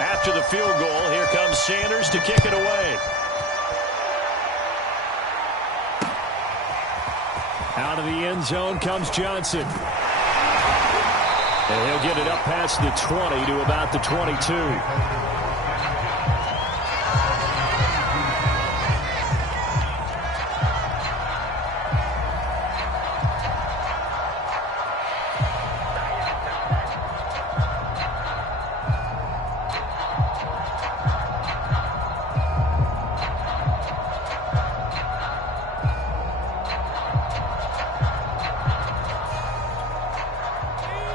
After the field goal, here comes Sanders to kick it away. Out of the end zone comes Johnson. And he'll get it up past the 20 to about the 22.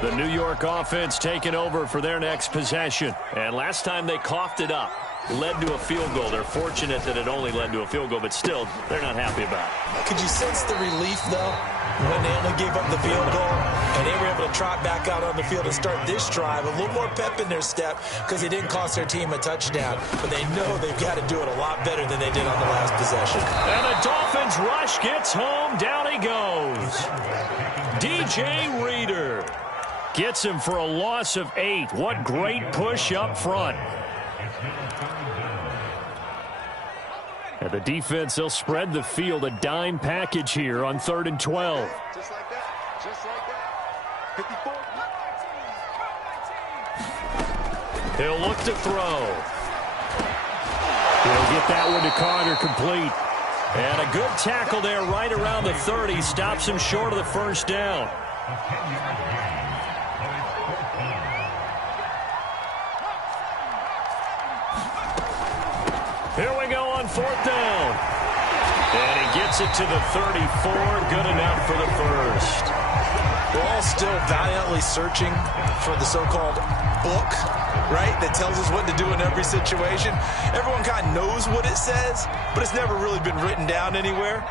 The New York offense taking over for their next possession. And last time they coughed it up, led to a field goal. They're fortunate that it only led to a field goal, but still, they're not happy about it. Could you sense the relief, though, when they only gave up the field goal and they were able to trot back out on the field and start this drive, a little more pep in their step because it didn't cost their team a touchdown. But they know they've got to do it a lot better than they did on the last possession. And the Dolphins rush gets home. Down he goes. DJ Reader gets him for a loss of 8. What great push up front. And the defense, they'll spread the field, a dime package here on 3rd and 12. Just like that. Just like that. 54. He'll look to throw. He'll get that one to Carter, complete. And a good tackle there right around the 30. Stops him short of the first down. Here we go on 4th down. And he gets it to the 34. Good enough for the first. We're all still valiantly searching for the so-called book, right, that tells us what to do in every situation. Everyone kind of knows what it says, but it's never really been written down anywhere.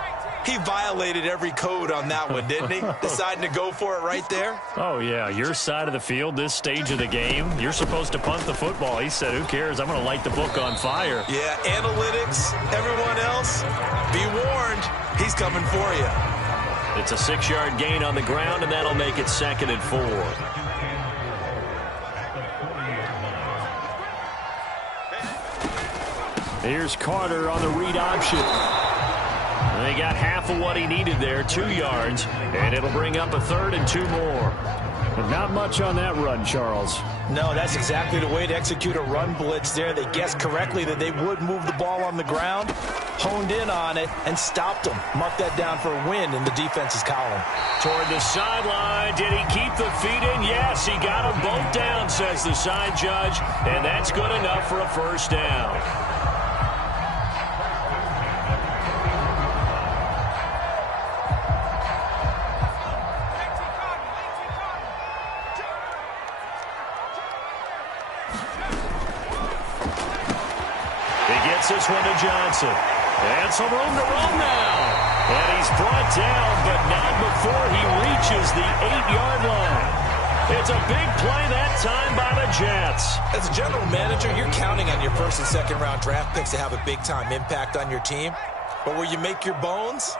He violated every code on that one, didn't he? Deciding to go for it right there. Oh, yeah. Your side of the field, this stage of the game, you're supposed to punt the football. He said, who cares? I'm going to light the book on fire. Yeah, analytics, everyone else, be warned. He's coming for you. It's a 6-yard gain on the ground, and that'll make it 2nd and 4. Here's Carter on the read option. They got half of what he needed there, 2 yards, and it'll bring up a 3rd and 2 more. But not much on that run, Charles. No, that's exactly the way to execute a run blitz there. They guessed correctly that they would move the ball on the ground, honed in on it, and stopped them. Mark that down for a win in the defense's column. Toward the sideline, did he keep the feet in? Yes, he got them both down, says the side judge, and that's good enough for a first down. This one to Johnson. And some room to run now. And he's brought down, but not before he reaches the 8-yard line. It's a big play that time by the Jets. As a general manager, you're counting on your 1st and 2nd round draft picks to have a big-time impact on your team. But where you make your bones,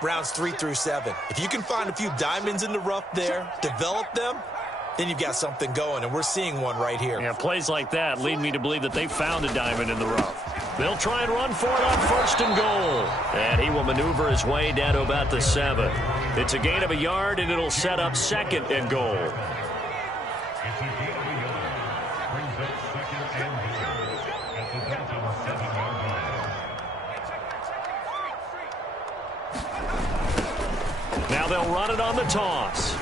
rounds 3 through 7. If you can find a few diamonds in the rough there, develop them, then you've got something going, and we're seeing one right here. Yeah, plays like that lead me to believe that they found a diamond in the rough. They'll try and run for it on 1st and goal. And he will maneuver his way down to about the 7. It's a gain of a yard, and it'll set up 2nd and goal. Now they'll run it on the toss.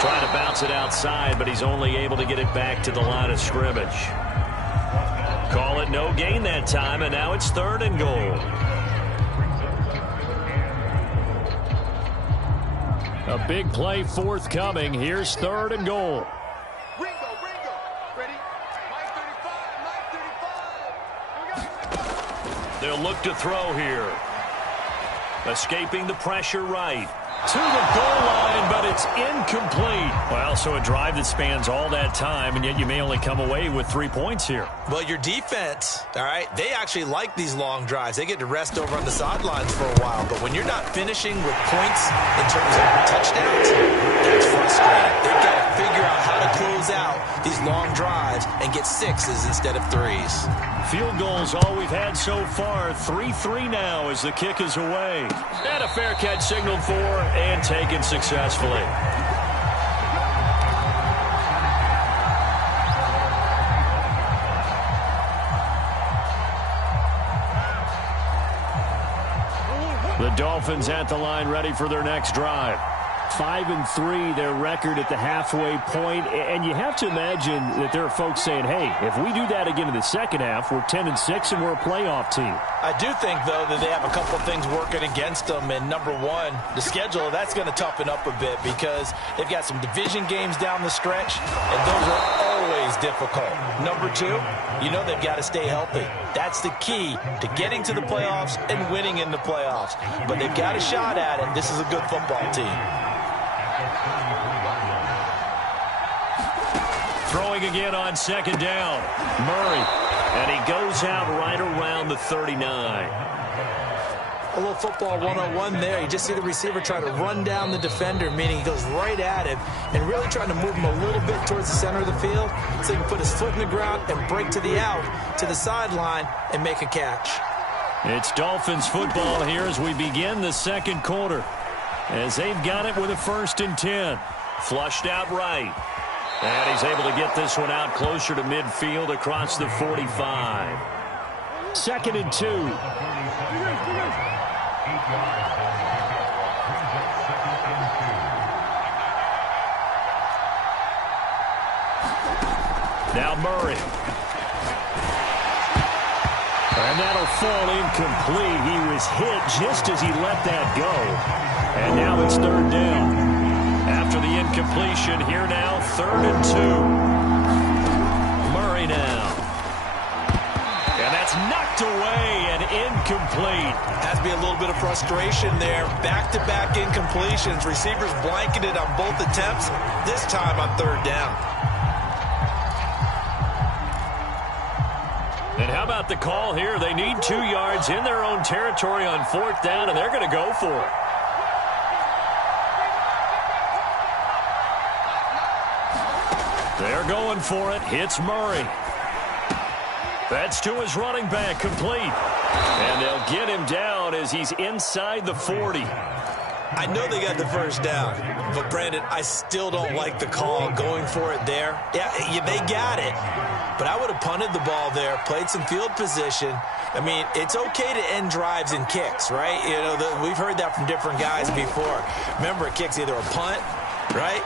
Trying to bounce it outside, but he's only able to get it back to the line of scrimmage. Call it no gain that time, and now it's 3rd and goal. A big play forthcoming. Here's 3rd and goal. Ringo, ready? Mike 35. They'll look to throw here. Escaping the pressure right. To the goal line, but it's incomplete. Well, so a drive that spans all that time, and yet you may only come away with 3 points here. Well, your defense, all right, they actually like these long drives. They get to rest over on the sidelines for a while. But when you're not finishing with points in terms of touchdowns, that's frustrating. They've got to figure out how to close out these long drives and get 6s instead of 3s. Field goals all we've had so far. 3-3 now as the kick is away. And a fair catch signaled for and taken successfully. The Dolphins at the line ready for their next drive. 5-3, their record at the halfway point. And you have to imagine that there are folks saying, hey, if we do that again in the second half, we're 10-6 and we're a playoff team. I do think, though, that they have a couple of things working against them. And number one, the schedule, that's going to toughen up a bit because they've got some division games down the stretch, and those are always difficult. Number two, you know they've got to stay healthy. That's the key to getting to the playoffs and winning in the playoffs. But they've got a shot at it. This is a good football team. Throwing again on second down. Murray. And he goes out right around the 39. A little football 101 there. You just see the receiver try to run down the defender, meaning he goes right at him and really trying to move him a little bit towards the center of the field so he can put his foot in the ground and break to the out, to the sideline, and make a catch. It's Dolphins football here as we begin the second quarter. As they've got it with a 1st and 10. Flushed out right. And he's able to get this one out closer to midfield across the 45. 2nd and 2. Now Murray. And that'll fall incomplete. He was hit just as he let that go. And now it's 3rd down. After the incompletion, here now, 3rd and 2. Murray now. And that's knocked away and incomplete. Has to be a little bit of frustration there. Back-to-back incompletions. Receivers blanketed on both attempts, this time on 3rd down. And how about the call here? They need 2 yards in their own territory on 4th down, and they're going to go for it. They're going for it. Hits Murray. That's to his running back, complete. And they'll get him down as he's inside the 40. I know they got the 1st down, but Brandon, I still don't like the call going for it there. Yeah, they got it, but I would have punted the ball there, played some field position. I mean, it's okay to end drives and kicks, right? You know, we've heard that from different guys before. Remember, a kick's either a punt, right,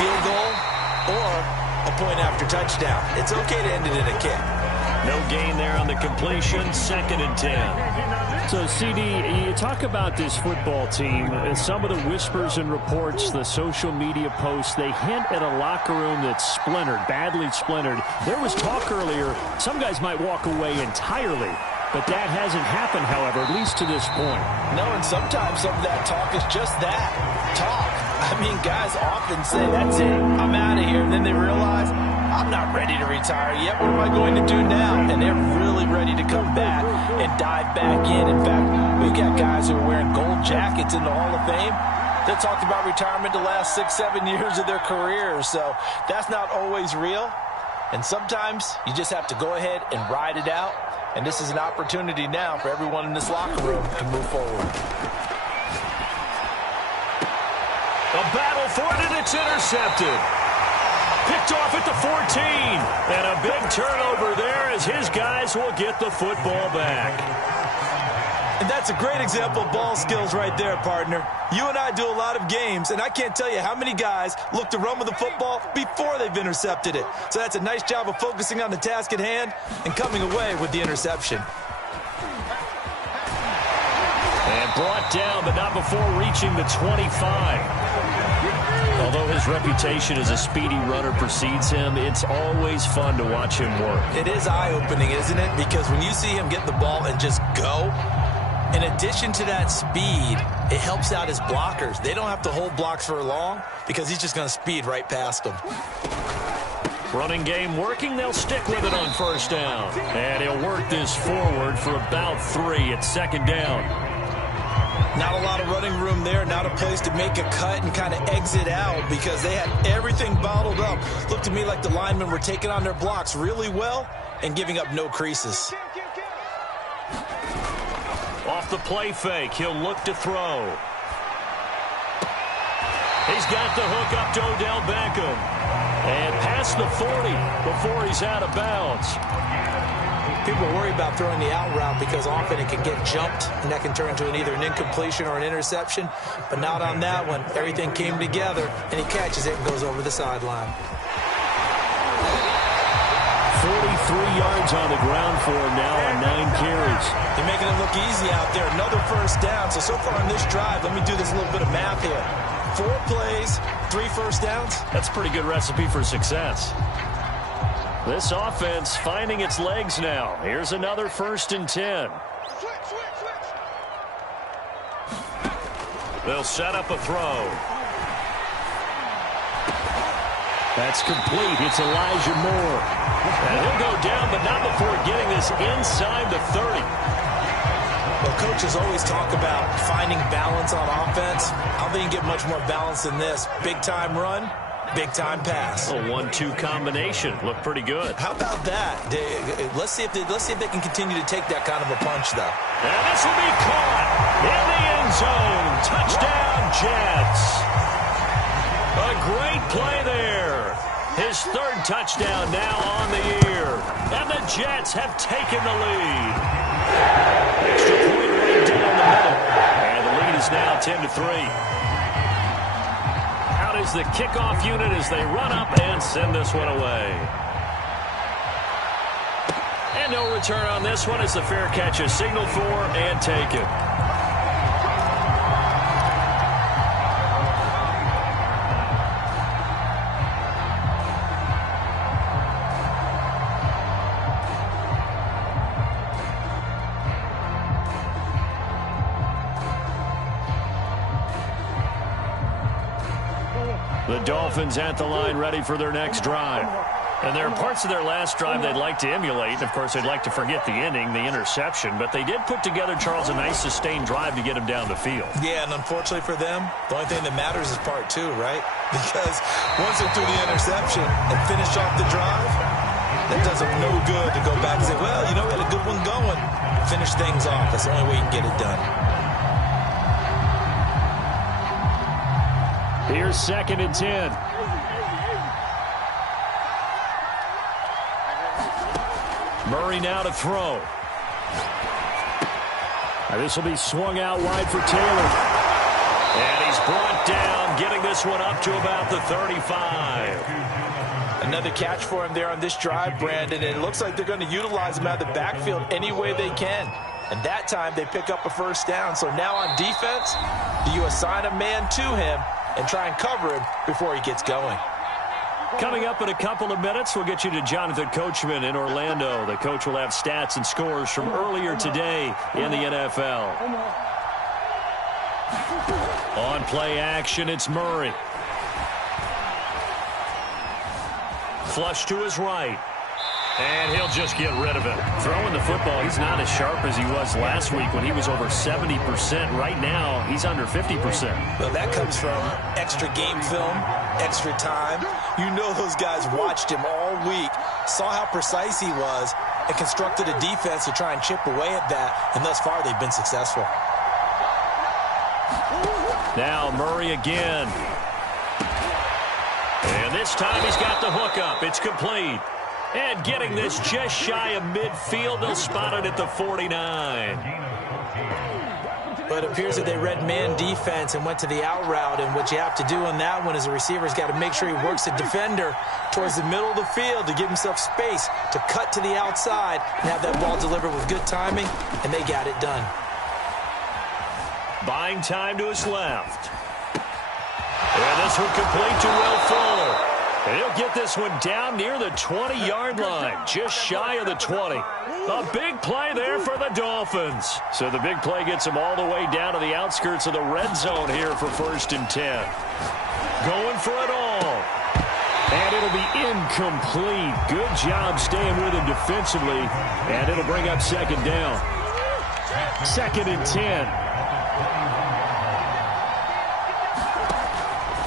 field goal, or a point after touchdown. It's okay to end it in a kick. No gain there on the completion. 2nd and 10. So, CD, you talk about this football team, and some of the whispers and reports, the social media posts, they hint at a locker room that's splintered, badly splintered. There was talk earlier, some guys might walk away entirely, but that hasn't happened, however, at least to this point. No, and sometimes some of that talk is just that, talk. I mean, guys often say, that's it, I'm out of here, and then they realize, I'm not ready to retire yet. What am I going to do now? And they're really ready to come back and dive back in. In fact, we've got guys who are wearing gold jackets in the Hall of Fame. They talked about retirement the last 6-7 years of their careers. So that's not always real. And sometimes you just have to go ahead and ride it out. And this is an opportunity now for everyone in this locker room to move forward. A battle for it, and it's intercepted. Picked off at the 14. And a big turnover there as his guys will get the football back. And that's a great example of ball skills right there, partner. You and I do a lot of games, and I can't tell you how many guys look to run with the football before they've intercepted it. So that's a nice job of focusing on the task at hand and coming away with the interception. And brought down, but not before reaching the 25. Although his reputation as a speedy runner precedes him, it's always fun to watch him work. It is eye-opening, isn't it? Because when you see him get the ball and just go, In addition to that speed, it helps out his blockers. They don't have to hold blocks for long because he's just going to speed right past them. Running game working. They'll stick with it on first down. And he'll work this forward for about 3 at second down. Not a lot of running room there. Not a place to make a cut and kind of exit out because they had everything bottled up. Looked to me like the linemen were taking on their blocks really well and giving up no creases. Off the play fake, he'll look to throw. He's got the hook up to Odell Beckham. And past the 40 before he's out of bounds. People worry about throwing the out route because often it can get jumped, and that can turn into either an incompletion or an interception. But not on that one. Everything came together, and he catches it and goes over the sideline. 43 yards on the ground for him now on 9 carries. They're making it look easy out there. Another first down. So far on this drive, let me do this little bit of math here. 4 plays, 3 first downs. That's a pretty good recipe for success. This offense finding its legs now. Here's another 1st and 10. They'll set up a throw. That's complete. It's Elijah Moore. And he'll go down, but not before getting this inside the 30. Well, coaches always talk about finding balance on offense. I don't think you get much more balance than this. Big-time run, big-time pass. A 1-2 combination. Looked pretty good. How about that? Let's see if they can continue to take that kind of a punch, though. And this will be caught in the end zone. Touchdown, Jets. A great play there. His 3rd touchdown now on the year. And the Jets have taken the lead. Extra point right down the middle. And the lead is now 10-3. Out is the kickoff unit as they run up and send this one away. And no return on this one as the fair catch is signaled for and taken. The Dolphins at the line ready for their next drive. And there are parts of their last drive they'd like to emulate. Of course, they'd like to forget the ending, the interception. But they did put together, Charles, a nice sustained drive to get him down the field. Yeah, and unfortunately for them, the only thing that matters is part 2, right? Because once they threw the interception and finished off the drive, that does them no good to go back and say, well, you know, we had a good one going. Finish things off. That's the only way you can get it done. Here's 2nd and 10. Murray now to throw. Now this will be swung out wide for Taylor. And he's brought down, getting this one up to about the 35. Another catch for him there on this drive, Brandon. And it looks like they're going to utilize him out of the backfield any way they can. And that time they pick up a first down. So now on defense, do you assign a man to him and try and cover him before he gets going? Coming up in a couple of minutes, we'll get you to Jonathan Coachman in Orlando. The coach will have stats and scores from earlier today in the NFL. On play action, it's Murray. Flush to his right. And he'll just get rid of it. Throwing the football, he's not as sharp as he was last week when he was over 70%. Right now, he's under 50%. Well, that comes from extra game film, extra time. You know those guys watched him all week, saw how precise he was, and constructed a defense to try and chip away at that. And thus far, they've been successful. Now Murray again. And this time he's got the hook up. It's complete. And getting this just shy of midfield, they'll spot it at the 49. But it appears that they read man defense and went to the out route. And what you have to do on that one is the receiver's got to make sure he works the defender towards the middle of the field to give himself space to cut to the outside and have that ball delivered with good timing, and they got it done. Buying time to his left. And this one complete to Will Fuller. And he'll get this one down near the 20-yard line, just shy of the 20. A big play there for the Dolphins. So the big play gets them all the way down to the outskirts of the red zone here for 1st and 10. Going for it all. And it'll be incomplete. Good job staying with him defensively. And it'll bring up 2nd down. 2nd and 10.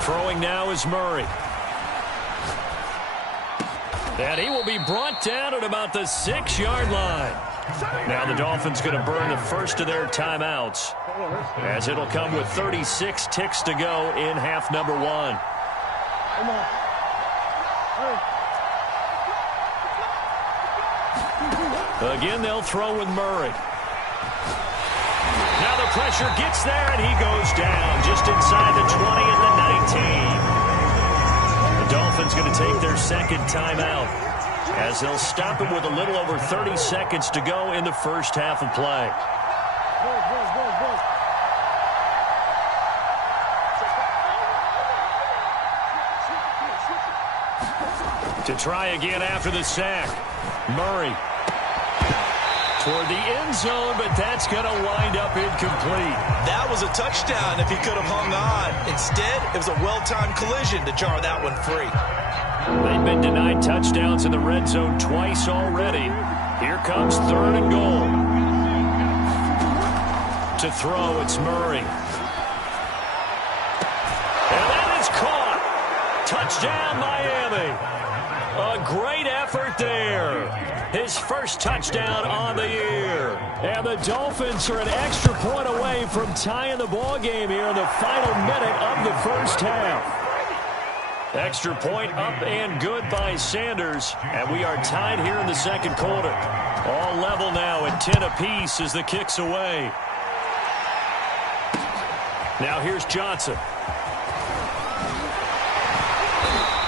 Throwing now is Murray. And he will be brought down at about the 6-yard line. Now the Dolphins going to burn the first of their timeouts, as it'll come with 36 ticks to go in half number 1. Again, they'll throw with Murray. Now the pressure gets there, and he goes down just inside the 20 at the 19. The Dolphins going to take their 2nd timeout, as they'll stop him with a little over 30 seconds to go in the first half of play. To try again after the sack. Murray toward the end zone, but that's going to wind up incomplete. That was a touchdown if he could have hung on. Instead, it was a well-timed collision to jar that one free. They've been denied touchdowns in the red zone twice already. Here comes 3rd and goal. To throw, it's Murray. And that is caught. Touchdown, Miami. A great effort there. His first touchdown on the year. And the Dolphins are an extra point away from tying the ball game here in the final minute of the first half. Extra point up and good by Sanders. And we are tied here in the 2nd quarter. All level now at 10 apiece as the kick's away. Now here's Johnson.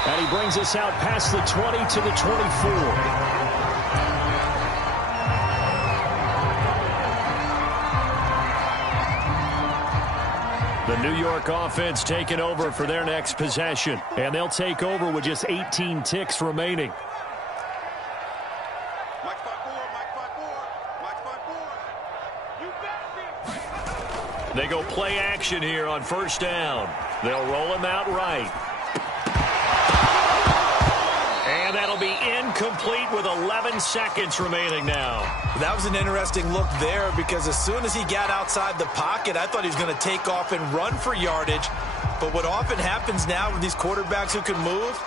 And he brings us out past the 20 to the 24. The New York offense taking over for their next possession. And they'll take over with just 18 ticks remaining. They go play action here on 1st down. They'll roll him out right. And that'll be incomplete with 11 seconds remaining now. That was an interesting look there, because as soon as he got outside the pocket, I thought he was going to take off and run for yardage. But what often happens now with these quarterbacks who can move,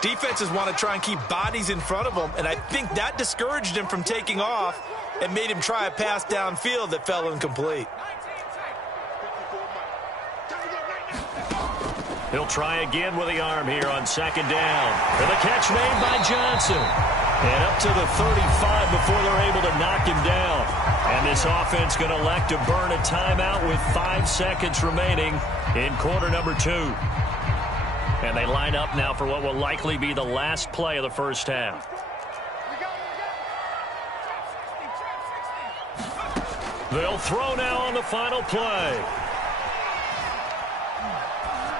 defenses want to try and keep bodies in front of them, and I think that discouraged him from taking off and made him try a pass downfield that fell incomplete. He'll try again with the arm here on 2nd down. And the catch made by Johnson. And up to the 35 before they're able to knock him down. And this offense going to elect to burn a timeout with 5 seconds remaining in quarter number 2. And they line up now for what will likely be the last play of the first half. They'll throw now on the final play.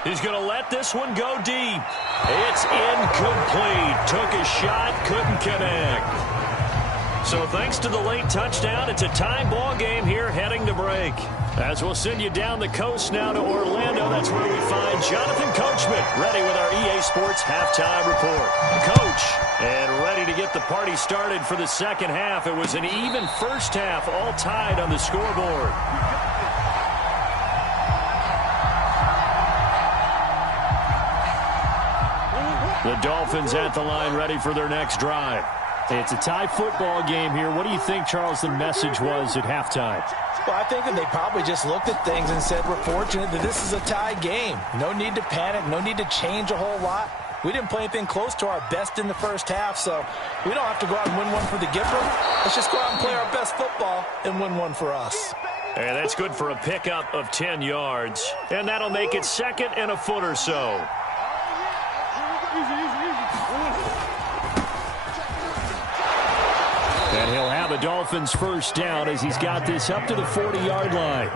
He's going to let this one go deep. It's incomplete. Took a shot, couldn't connect. So thanks to the late touchdown, it's a tie ball game here heading to break. As we'll send you down the coast now to Orlando, that's where we find Jonathan Coachman, ready with our EA Sports halftime report. Coach, and ready to get the party started for the 2nd half. It was an even first half, all tied on the scoreboard. The Dolphins at the line, ready for their next drive. It's a tie football game here. What do you think, Charles, the message was at halftime? Well, I think that they probably just looked at things and said, we're fortunate that this is a tie game. No need to panic, no need to change a whole lot. We didn't play anything close to our best in the first half, so we don't have to go out and win one for the Gipper. Let's just go out and play our best football and win one for us. And that's good for a pickup of 10 yards. And that'll make it 2nd and a foot or so. And he'll have a Dolphins first down as he's got this up to the 40-yard line.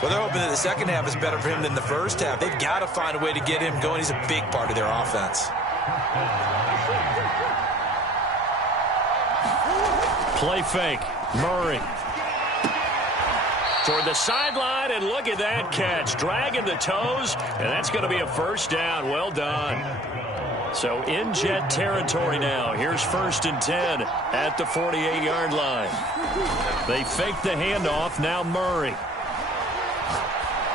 Well, they're hoping that the 2nd half is better for him than the first half. They've got to find a way to get him going. He's a big part of their offense. Play fake. Murray. Toward the sideline, and look at that catch. Dragging the toes, and that's going to be a first down. Well done. So in Jet territory now. Here's 1st and 10 at the 48-yard line. They fake the handoff. Now Murray.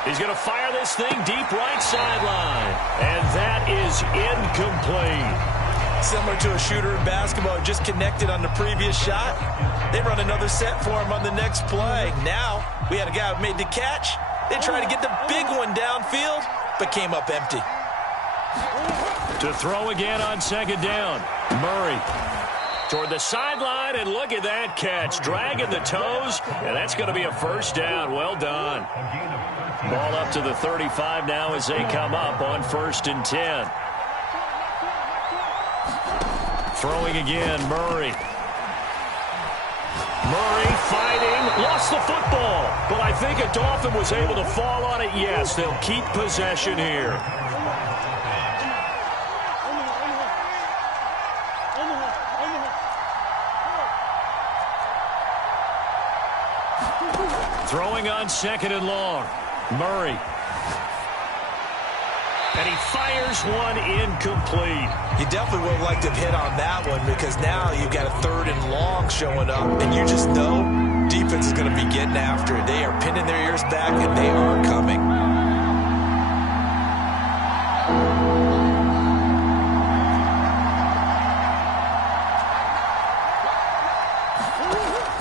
He's going to fire this thing deep right sideline. And that is incomplete. Similar to a shooter in basketball, just connected on the previous shot. They run another set for him on the next play. Now, we had a guy who made the catch. They tried to get the big one downfield, but came up empty. To throw again on 2nd down. Murray toward the sideline, and look at that catch. Dragging the toes, and that's going to be a first down. Well done. Ball up to the 35 now as they come up on 1st and 10. Throwing again, Murray. Murray fighting, lost the football. But I think a Dolphin was able to fall on it. Yes, they'll keep possession here. Throwing on 2nd and long. Murray. And he fires one incomplete. You definitely would have liked to have hit on that one, because now you've got a 3rd and long showing up, and you just know defense is going to be getting after it. They are pinning their ears back, and they are coming.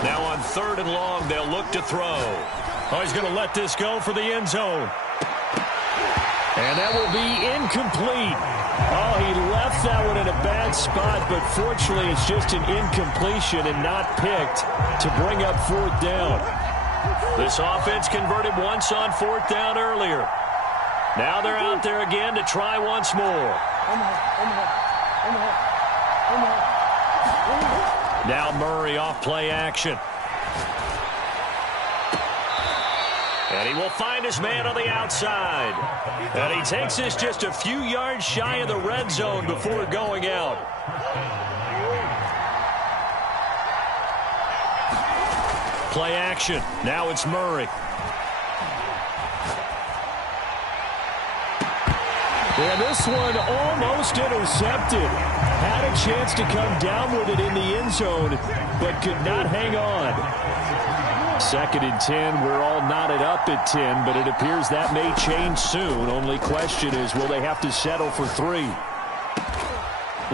Now on 3rd and long, they'll look to throw. Oh, he's going to let this go for the end zone. And that will be incomplete. Oh, he left that one in a bad spot, but fortunately it's just an incompletion and not picked to bring up 4th down. This offense converted once on 4th down earlier. Now they're out there again to try once more. Now Murray off play action. And he will find his man on the outside. And he takes this just a few yards shy of the red zone before going out. Play action. Now it's Murray. And this one almost intercepted. Had a chance to come down with it in the end zone, but could not hang on. 2nd and 10, we're all knotted up at 10, but it appears that may change soon. Only question is, will they have to settle for 3?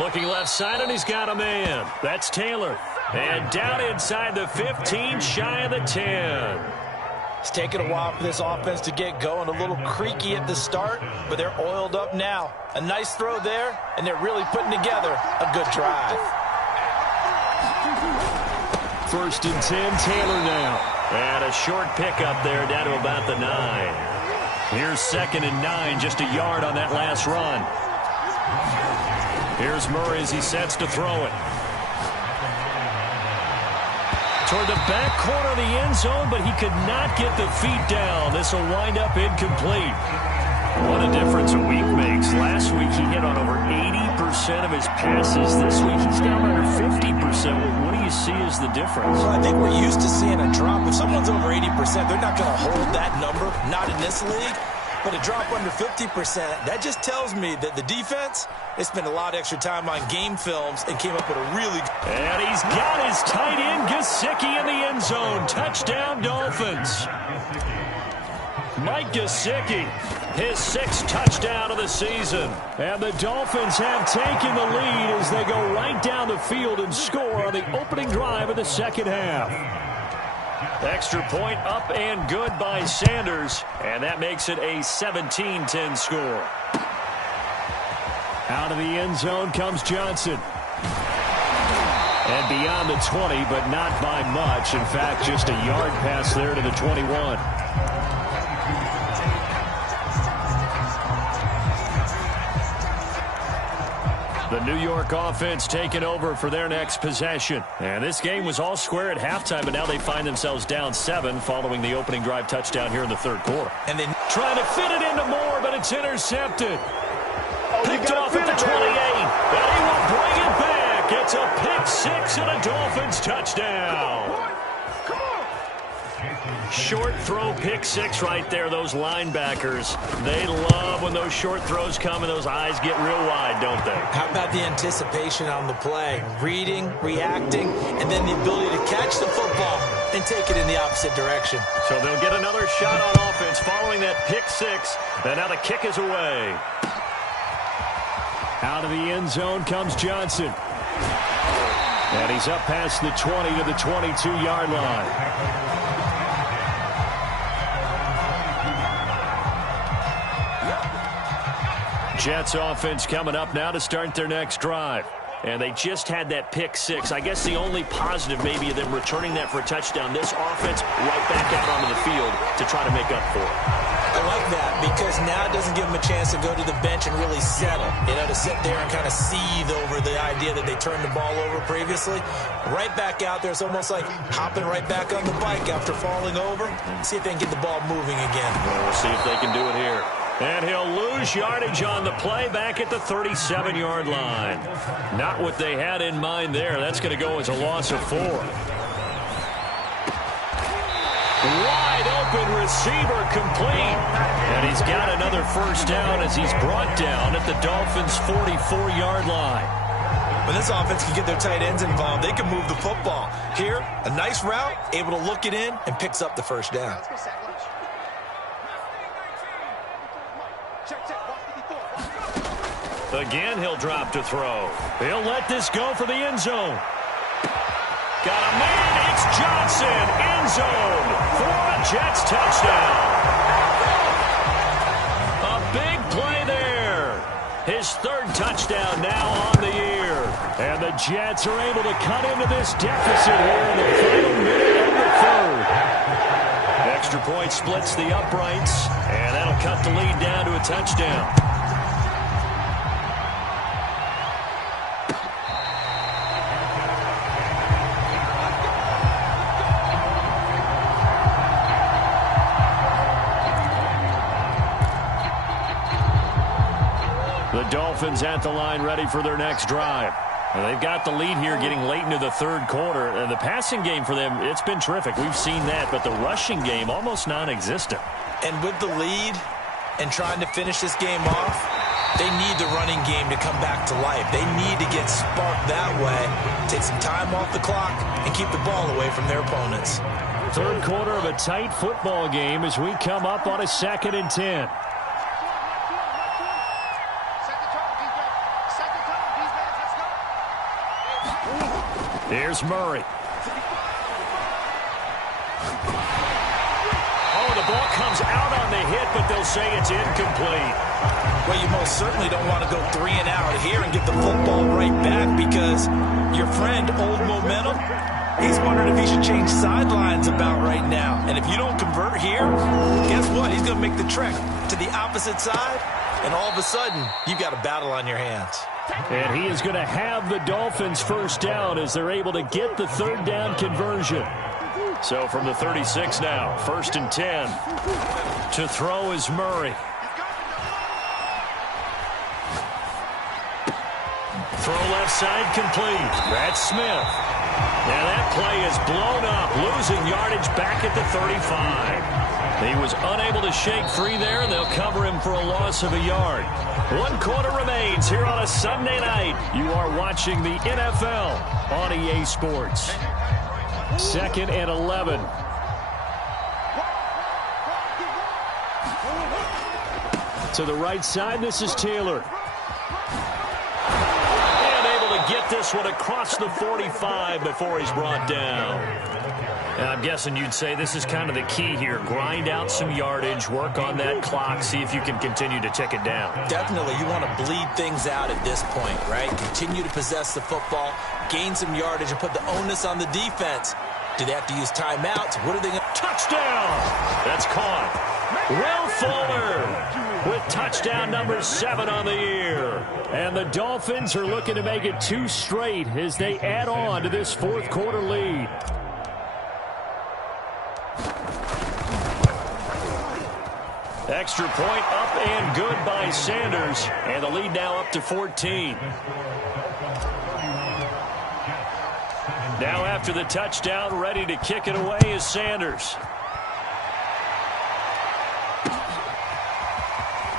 Looking left side, and he's got a man. That's Taylor. And down inside the 15, shy of the 10. It's taken a while for this offense to get going. A little creaky at the start, but they're oiled up now. A nice throw there, and they're really putting together a good drive. 1st and 10, Taylor now. And a short pickup there down to about the 9. Here's 2nd and 9, just a yard on that last run. Here's Murray as he sets to throw it. Toward the back corner of the end zone, but he could not get the feet down. This will wind up incomplete. What a difference a week makes. Last week he hit on over 80% of his passes. This week he's down under 50%. What do you see as the difference? Well, I think we're used to seeing a drop. If someone's over 80%, they're not going to hold that number. Not in this league. But a drop under 50%, that just tells me that the defense, they spent a lot of extra time on game films and came up with a really... And he's got his tight end, Gesicki, in the end zone. Touchdown, Dolphins. Mike Gesicki, his 6th touchdown of the season. And the Dolphins have taken the lead as they go right down the field and score on the opening drive of the 2nd half. Extra point up and good by Sanders, and that makes it a 17-10 score. Out of the end zone comes Johnson. And beyond the 20, but not by much. In fact, just a yard pass there to the 21. The New York offense taking over for their next possession. And this game was all square at halftime, but now they find themselves down 7 following the opening drive touchdown here in the 3rd quarter. And then trying to fit it into Moore, but it's intercepted. Picked off at the 28. And he will bring it back. It's a pick six and a Dolphins touchdown. Short throw pick six right there. Those linebackers, they love when those short throws come and those eyes get real wide, don't they? How about the anticipation on the play? Reading, reacting, and then the ability to catch the football and take it in the opposite direction. So they'll get another shot on offense following that pick six. And now the kick is away. Out of the end zone comes Johnson. And he's up past the 20 to the 22-yard line. Jets offense coming up now to start their next drive. And they just had that pick six. I guess the only positive maybe of them returning that for a touchdown. This offense right back out onto the field to try to make up for it. I like that because now it doesn't give them a chance to go to the bench and really settle. You know, to sit there and kind of seethe over the idea that they turned the ball over previously. Right back out there. It's almost like hopping right back on the bike after falling over. See if they can get the ball moving again. Well, we'll see if they can do it here. And he'll lose yardage on the play back at the 37-yard line. Not what they had in mind there. That's going to go as a loss of 4. Wide open receiver complete. And he's got another first down as he's brought down at the Dolphins' 44-yard line. When this offense can get their tight ends involved, they can move the football. Here, a nice route, able to look it in, and picks up the first down. Again, he'll drop to throw. He'll let this go for the end zone. Got a man. It's Johnson. End zone for a Jets touchdown. A big play there. His third touchdown now on the year. And the Jets are able to cut into this deficit here in the final minute of the third. Extra point splits the uprights, and that'll cut the lead down to a touchdown. The Dolphins at the line ready for their next drive. And they've got the lead here getting late into the third quarter. And the passing game for them, it's been terrific. We've seen that. But the rushing game, almost non-existent. And with the lead and trying to finish this game off, they need the running game to come back to life. They need to get sparked that way, take some time off the clock, and keep the ball away from their opponents. Third quarter of a tight football game as we come up on a 2nd and 10. Here's Murray. Oh, the ball comes out on the hit, but they'll say it's incomplete. Well, you most certainly don't want to go 3 and out here and get the football right back because your friend, Old Momentum, he's wondering if he should change sidelines about right now. And if you don't convert here, guess what? He's going to make the trek to the opposite side, and all of a sudden, you've got a battle on your hands. And he is going to have the Dolphins first down as they're able to get the third down conversion. So from the 36 now, 1st and 10. To throw is Murray. Throw left side complete. That's Smith. And that play is blown up, losing yardage back at the 35. He was unable to shake free there, and they'll cover him for a loss of a yard. 1 quarter remains here on a Sunday night. You are watching the NFL on EA Sports. 2nd and 11. To the right side, this is Taylor. And able to get this one across the 45 before he's brought down. And I'm guessing you'd say this is kind of the key here. Grind out some yardage, work on that clock, see if you can continue to tick it down. Definitely, you want to bleed things out at this point, right? Continue to possess the football, gain some yardage, and put the onus on the defense. Do they have to use timeouts? What are they going to... Touchdown! That's caught. Will Fuller with touchdown number 7 on the year. And the Dolphins are looking to make it 2 straight as they add on to this 4th quarter lead. Extra point up and good by Sanders. And the lead now up to 14. Now after the touchdown, ready to kick it away is Sanders.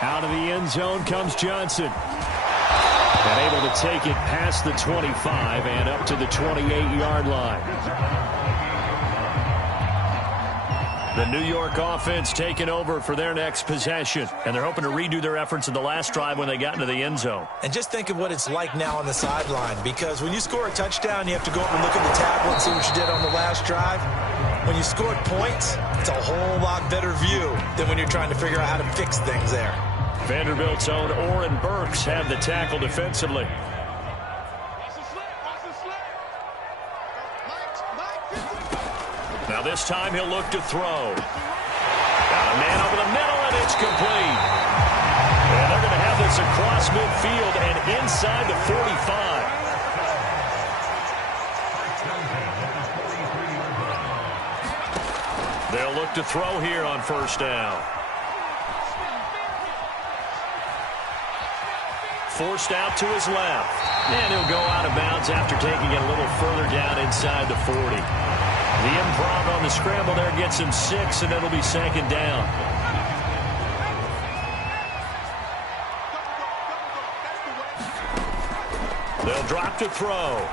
Out of the end zone comes Johnson. And able to take it past the 25 and up to the 28-yard line. The New York offense taking over for their next possession. And they're hoping to redo their efforts in the last drive when they got into the end zone. And just think of what it's like now on the sideline. Because when you score a touchdown, you have to go up and look at the tablet and see what you did on the last drive. When you scored points, it's a whole lot better view than when you're trying to figure out how to fix things there. Vanderbilt's own Oren Burks had the tackle defensively. Now this time he'll look to throw. Got a man over the middle, and it's complete. And they're going to have this across midfield and inside the 45. They'll look to throw here on first down. Forced out to his left. And he'll go out of bounds after taking it a little further down inside the 40. The improv on the scramble there gets him 6, and it'll be second down. They'll drop to throw.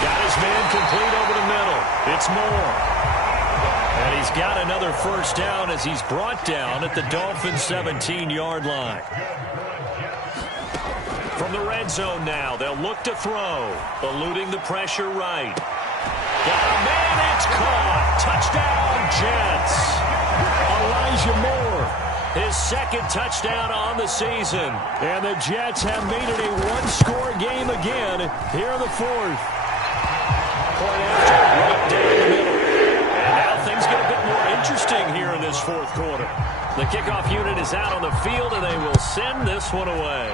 Got his man complete over the middle. It's Moore. And he's got another first down as he's brought down at the Dolphins' 17-yard line. From the red zone now, they'll look to throw. Eluding the pressure right. Got a man, it's caught. Touchdown, Jets. Elijah Moore, his second touchdown on the season. And the Jets have made it a one-score game again here in the fourth. Point after, right down the middle. And now things get a bit more interesting here in this fourth quarter. The kickoff unit is out on the field, and they will send this one away.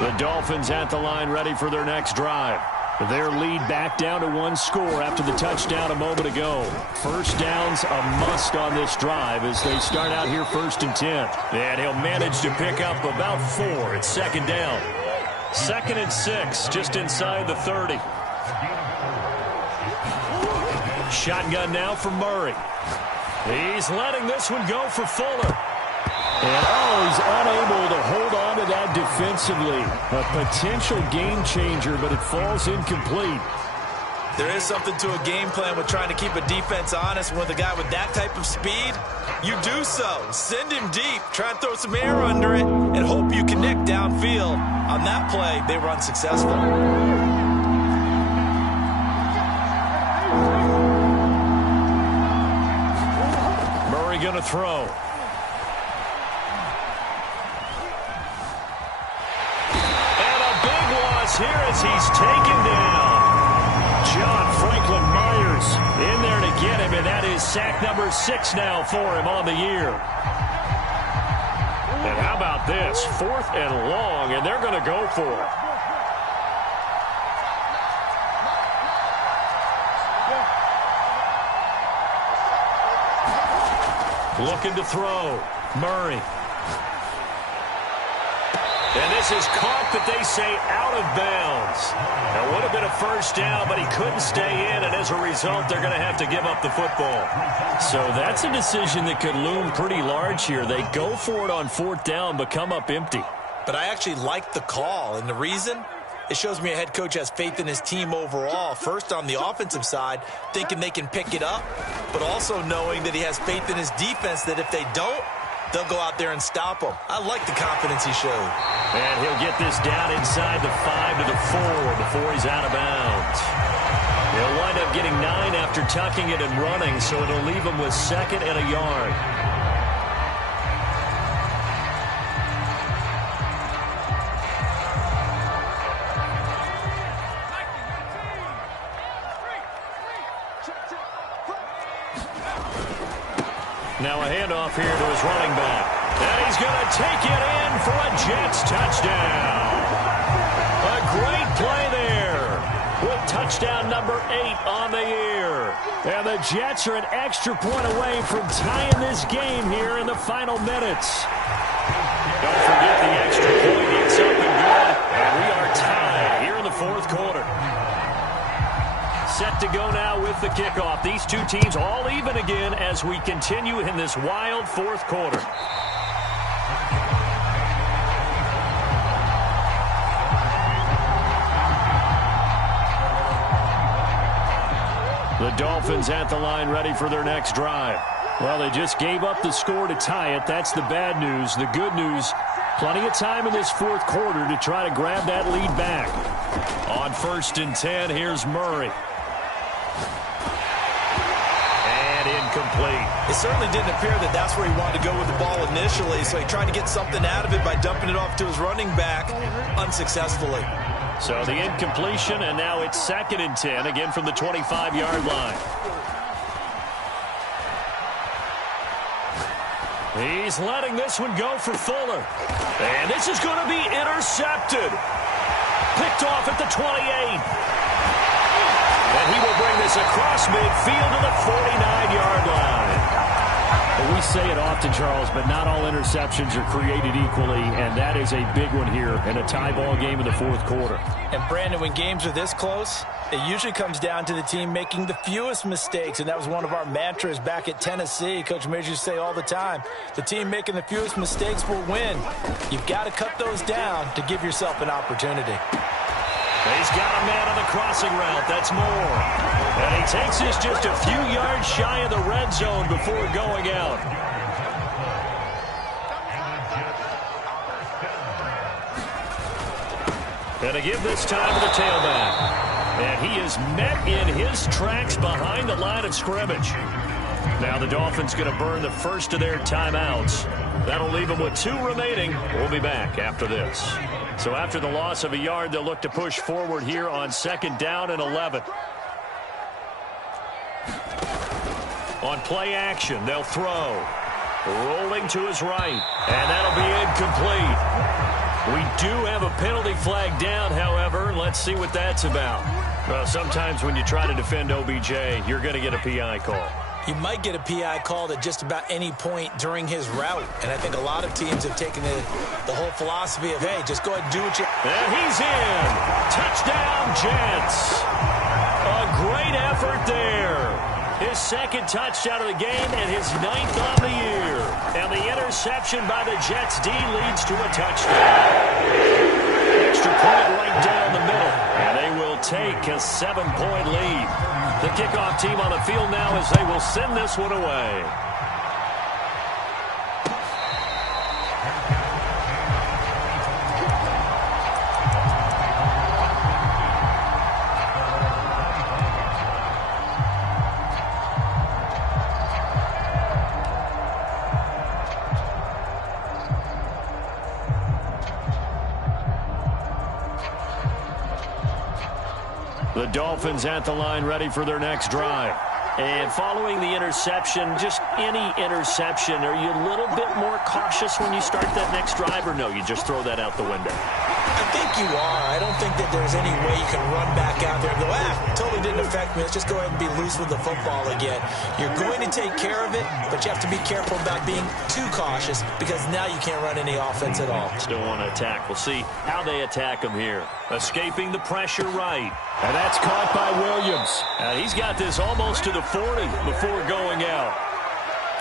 The Dolphins at the line ready for their next drive. Their lead back down to one score after the touchdown a moment ago. First down's a must on this drive as they start out here 1st and 10. And he'll manage to pick up about 4. It's second down. 2nd and 6, just inside the 30. Shotgun now for Murray. He's letting this one go for Fuller. And he's unable to hold on to that defensively. A potential game changer, but it falls incomplete. There is something to a game plan with trying to keep a defense honest. With a guy with that type of speed, you do so. Send him deep, try and throw some air under it, and hope you connect downfield. On that play, they were unsuccessful. Murray going to throw. Here as he's taken down. John Franklin Myers in there to get him, and that is sack number 6 now for him on the year. And how about this? 4th and long, and they're going to go for it. Looking to throw. Murray. And this is caught, but they say out of bounds. It would have been a first down, but he couldn't stay in, and as a result, they're going to have to give up the football. So that's a decision that could loom pretty large here. They go for it on 4th down, but come up empty. But I actually like the call, and the reason? It shows me a head coach has faith in his team overall. First, on the offensive side, thinking they can pick it up, but also knowing that he has faith in his defense that if they don't, they'll go out there and stop him. I like the confidence he showed. And he'll get this down inside the 5 to the 4 before he's out of bounds. He'll wind up getting 9 after tucking it and running, so it'll leave him with 2nd and a yard. Now a handoff here to his running back. And he's going to take it in for a Jets touchdown. A great play there with touchdown number 8 on the year. And the Jets are an extra point away from tying this game here in the final minutes. Don't forget the extra point. It's up and good. And we are tied here in the fourth quarter. Set to go now with the kickoff. These two teams all even again as we continue in this wild fourth quarter. The Dolphins at the line ready for their next drive. Well, they just gave up the score to tie it. That's the bad news. The good news, plenty of time in this fourth quarter to try to grab that lead back. On 1st and 10, here's Murray. And incomplete. It certainly didn't appear that that's where he wanted to go with the ball initially, so he tried to get something out of it by dumping it off to his running back unsuccessfully. So the incompletion, and now it's 2nd and 10, again from the 25-yard line. He's letting this one go for Fuller. And this is going to be intercepted. Picked off at the 28. And he will bring this across midfield to the 49-yard line. We say it often, Charles, but not all interceptions are created equally, and that is a big one here in a tie ball game in the fourth quarter. And, Brandon, when games are this close, it usually comes down to the team making the fewest mistakes, and that was one of our mantras back at Tennessee. Coach Major used to say all the time, the team making the fewest mistakes will win. You've got to cut those down to give yourself an opportunity. He's got a man on the crossing route. That's Moore. And he takes this just a few yards shy of the red zone before going out. And to give this time to the tailback. And he is met in his tracks behind the line of scrimmage. Now the Dolphins going to burn the first of their timeouts. That'll leave them with 2 remaining. We'll be back after this. So after the loss of a yard, they'll look to push forward here on 2nd down and 11. On play action, they'll throw. Rolling to his right. And that'll be incomplete. We do have a penalty flag down, however. Let's see what that's about. Well, sometimes when you try to defend OBJ, you're going to get a PI call. You might get a PI called at just about any point during his route. And I think a lot of teams have taken the whole philosophy of, hey, just go ahead and do what you... And he's in. Touchdown, Jets. A great effort there. His 2nd touchdown of the game and his 9th on the year. And the interception by the Jets D leads to a touchdown. Extra point right down the middle. And they will take a 7-point lead. The kickoff team on the field now as they will send this one away. The Dolphins at the line ready for their next drive. And following the interception, just any interception, are you a little bit more cautious when you start that next drive, or no, you just throw that out the window? I think you are. I don't think that there's any way you can run back out there and go, totally didn't affect me. Let's just go ahead and be loose with the football again. You're going to take care of it, but you have to be careful about being too cautious because now you can't run any offense at all. Still want to attack. We'll see how they attack him here. Escaping the pressure right. And that's caught by Williams. He's got this almost to the 40 before going out.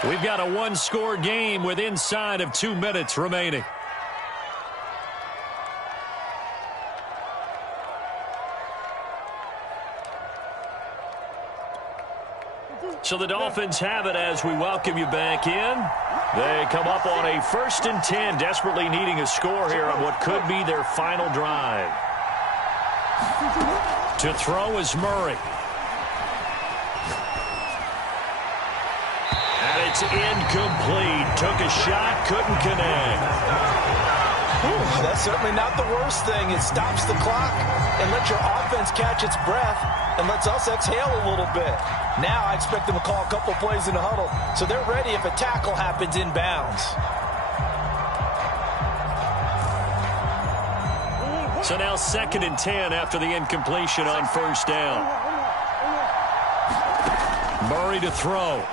We've got a 1-score game with inside of 2 minutes remaining. So the Dolphins have it as we welcome you back in. They come up on a 1st and 10, desperately needing a score here on what could be their final drive. To throw is Murray. And it's incomplete. Took a shot, couldn't connect. Ooh, that's certainly not the worst thing. It stops the clock and lets your offense catch its breath and lets us exhale a little bit. Now I expect them to call a couple plays in the huddle so they're ready if a tackle happens inbounds. So now 2nd and 10 after the incompletion on first down. Murray to throw.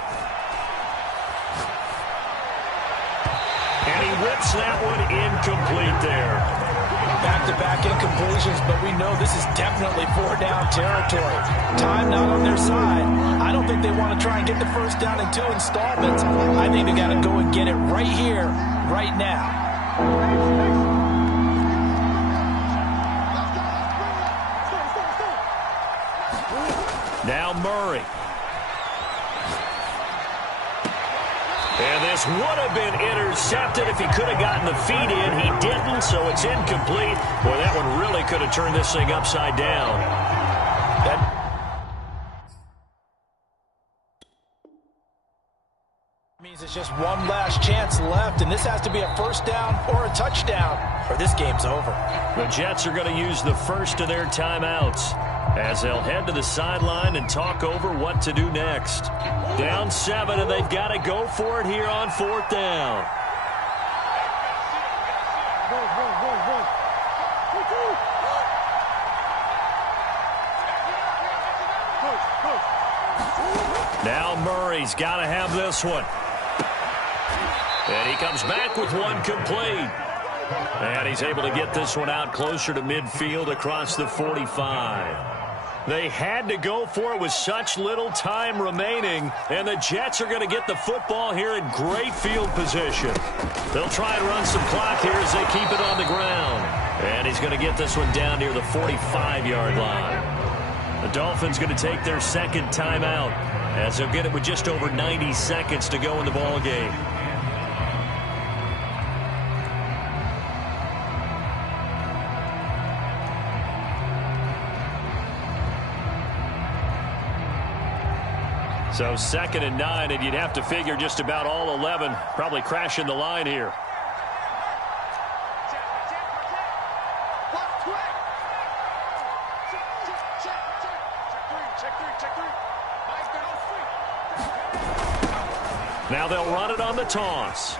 And he rips that one incomplete there. Back-to-back incompletions, but we know this is definitely 4-down territory. Time not on their side. I don't think they want to try and get the first down in 2 installments. I think they got to go and get it right here, right now. Now Murray. And this would have been intercepted if he could have gotten the feet in. He didn't, so it's incomplete. Boy, that one really could have turned this thing upside down. That means it's just one last chance left, and this has to be a first down or a touchdown, or this game's over. The Jets are going to use the first of their timeouts as they'll head to the sideline and talk over what to do next. Down 7, and they've got to go for it here on 4th down. Now Murray's got to have this one. And he comes back with one complete. And he's able to get this one out closer to midfield across the 45. They had to go for it with such little time remaining, and the Jets are going to get the football here in great field position. They'll try and run some clock here as they keep it on the ground. And he's going to get this one down near the 45-yard line. The Dolphins going to take their 2nd timeout as they'll get it with just over 90 seconds to go in the ball game. So 2nd and 9, and you'd have to figure just about all 11 probably crashing the line here. Now they'll run it on the toss.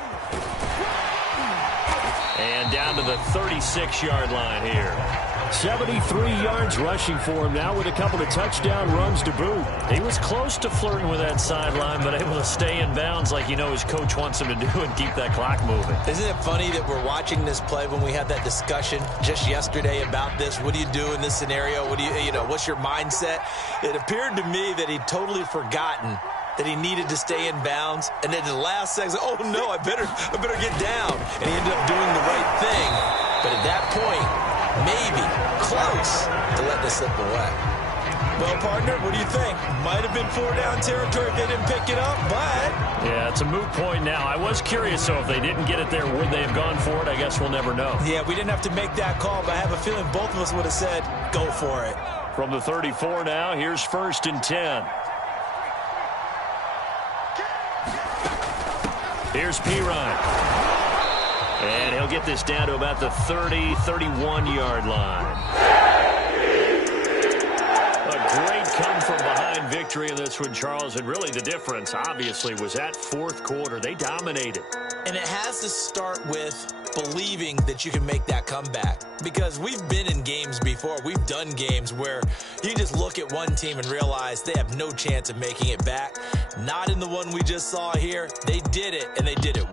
And down to the 36-yard line here. 73 yards rushing for him now with a couple of touchdown runs to boot. He was close to flirting with that sideline, but able to stay in bounds like you know his coach wants him to do and keep that clock moving. Isn't it funny that we're watching this play when we had that discussion just yesterday about this? What do you do in this scenario? What do you know, what's your mindset? It appeared to me that he'd totally forgotten that he needed to stay in bounds, and then the last second, oh no, I better get down. And he ended up doing the right thing. But at that point, maybe close to letting it slip away. Well, partner, what do you think? Might have been 4-down territory if they didn't pick it up, but... Yeah, it's a moot point now. I was curious, so if they didn't get it there, would they have gone for it? I guess we'll never know. Yeah, we didn't have to make that call, but I have a feeling both of us would have said, go for it. From the 34 now, here's 1st and 10. Here's Pirine. And he'll get this down to about the 30, 31-yard line. A great come-from-behind victory in this one, Charles. And really the difference, obviously, was that 4th quarter. They dominated. And it has to start with believing that you can make that comeback. Because we've been in games before. We've done games where you just look at one team and realize they have no chance of making it back. Not in the one we just saw here. They did it, and they did it